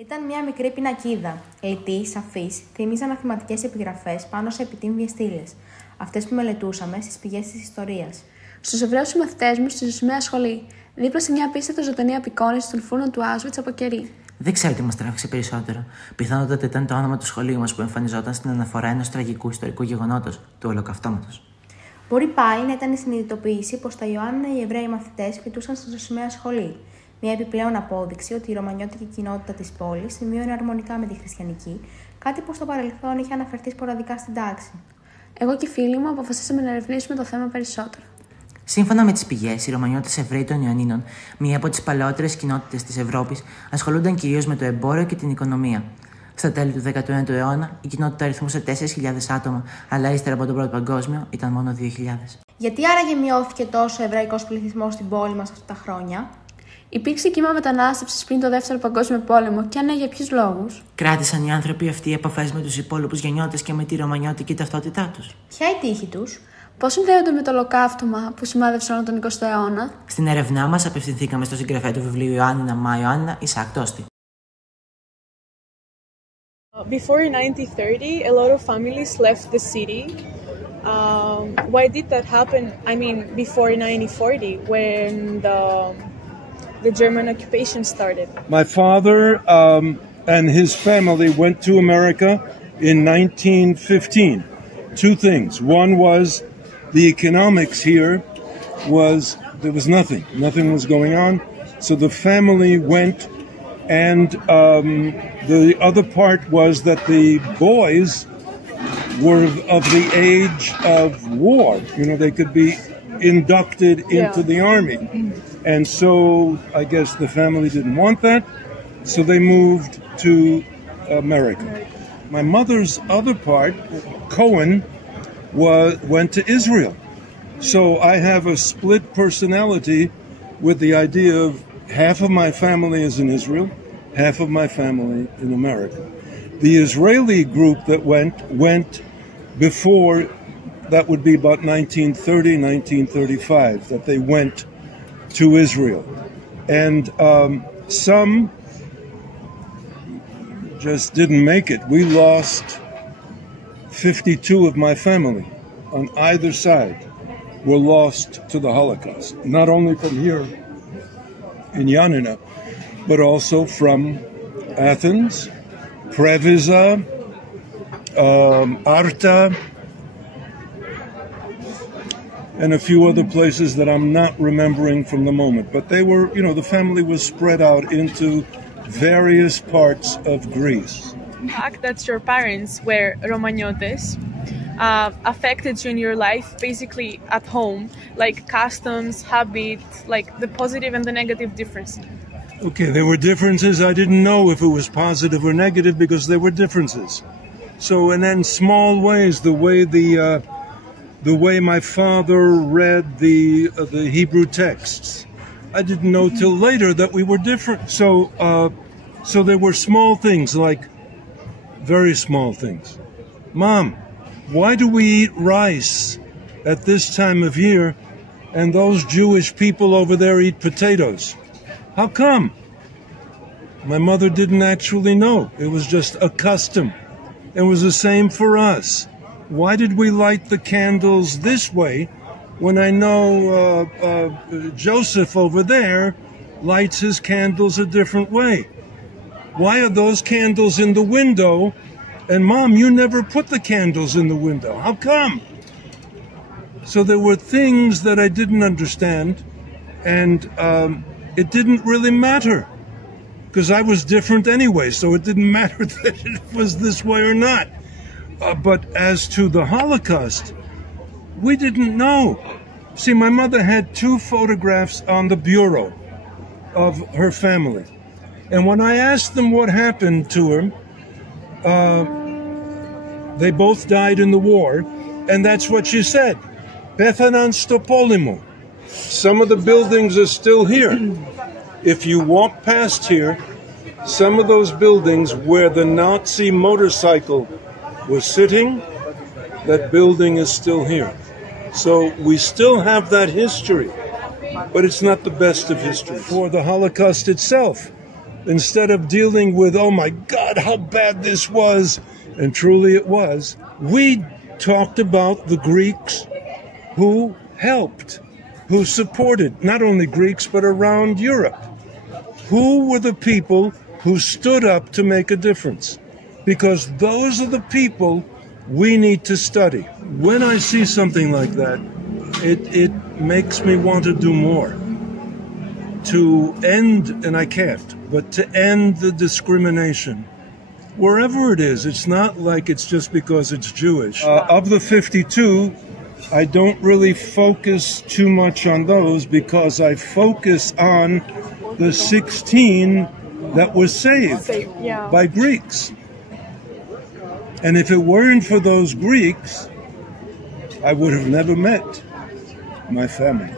Ήταν μια μικρή πινακίδα. Λιτή, σαφής, θύμιζαν μαθηματικές επιγραφές πάνω σε επιτύμβιες στήλες. Αυτές που μελετούσαμε στις πηγές της ιστορίας. Στους Εβραίους συμμαθητές μου στη Ζωσιμαία σχολή, δίπλα σε μια απίστευτα ζωντανή απεικόνιση των φούρνων του Auschwitz από κερί. Δεν ξέρω τι μας τράβηξε περισσότερο. Πιθανότατα ήταν το όνομα του σχολείου μας που εμφανιζόταν στην αναφορά ενός τραγικού ιστορικού γεγονότος, του Ολοκαυτώματος. Μπορεί πάλι να ήταν η συνειδητοποίηση πως τα Ιωάννινα οι Εβραίοι μαθητές φοιτούσαν στη Ζωσιμαία σχολή. Μια επιπλέον απόδειξη ότι η ρωμανιώτικη κοινότητα της πόλης σημείωνε αρμονικά με τη χριστιανική, κάτι που στο παρελθόν είχε αναφερθεί σποραδικά στην τάξη. Εγώ και οι φίλοι μου αποφασίσαμε να ερευνήσουμε το θέμα περισσότερο. Σύμφωνα με τις πηγές, οι Ρωμανιώτες Εβραίοι των Ιωαννίνων, μία από τις παλαιότερες κοινότητες της Ευρώπης, ασχολούνταν κυρίως με το εμπόριο και την οικονομία. Στα τέλη του 19ου αιώνα, η κοινότητα αριθμούσε 4.000 άτομα, αλλά ύστερα από τον Πρώτο Παγκόσμιο ήταν μόνο 2.000. Γιατί άραγε μειώθηκε τόσο ο εβραϊκός πληθυσμός στην πόλη μας αυτά τα χρόνια? Υπήρξε κύμα μετανάστευσης πριν το Δεύτερο Παγκόσμιο Πόλεμο και αν ναι, για ποιους λόγους? Κράτησαν οι άνθρωποι αυτοί επαφές με τους υπόλοιπους γενιώτες και με τη ρωμανιώτικη ταυτότητά τους. Ποια η τύχη τους? Πώς συνδέονται με το Ολοκαύτωμα που σημάδεψε όλο τον 20ο αιώνα? Στην έρευνά μας απευθυνθήκαμε στο συγγραφέα του βιβλίου Ιωάννινα Μα Ιωάννινα, Ισαάκ Τώστη. Before 1930, a lot of families left the city. Why did that happen? I mean, before 1940, when the German occupation started. My father and his family went to America in 1915. Two things. One was the economics here there was nothing. Nothing was going on. So the family went, and the other part was that the boys were of the age of war. You know, they could be inducted into the army. And so I guess the family didn't want that, so they moved to America. My mother's other part, Cohen, went to Israel. So I have a split personality with the idea of half of my family is in Israel, half of my family in America. The Israeli group that went before, that would be about 1930, 1935, that they went to Israel. And some just didn't make it. We lost 52 of my family on either side were lost to the Holocaust. Not only from here in Yanina, but also from Athens, Preveza, Arta, and a few other places that I'm not remembering from the moment. But they were, you know, the family was spread out into various parts of Greece. The fact that your parents were Ρωμανιώτες affected you in your life, basically at home, like customs, habits, like the positive and the negative differences. Okay, there were differences. I didn't know if it was positive or negative because there were differences. So, and then small ways, the way my father read the Hebrew texts, I didn't know till later that we were different. So there were small things, like very small things. Mom, why do we eat rice at this time of year and those Jewish people over there eat potatoes? How come? My mother didn't actually know. It was just a custom. It was the same for us. Why did we light the candles this way when I know Joseph over there lights his candles a different way? Why are those candles in the window? And Mom, you never put the candles in the window. How come? So there were things that I didn't understand, and it didn't really matter because I was different anyway, so it didn't matter that it was this way or not. But as to the Holocaust, we didn't know. See, my mother had 2 photographs on the bureau of her family. And when I asked them what happened to her, they both died in the war, and that's what she said. Πέθαναν στο πόλεμο. Some of the buildings are still here. If you walk past here, some of those buildings where the Nazi motorcycle was sitting, that building is still here. So we still have that history, but it's not the best of history. For the Holocaust itself, instead of dealing with, oh my God, how bad this was, and truly it was, we talked about the Greeks who helped, who supported not only Greeks but around Europe. Who were the people who stood up to make a difference? Because those are the people we need to study. When I see something like that, it makes me want to do more. To end, and I can't, but to end the discrimination. Wherever it is, it's not like it's just because it's Jewish. Of the 52, I don't really focus too much on those because I focus on the 16 that were saved by Greeks. And if it weren't for those Greeks, I would have never met my family.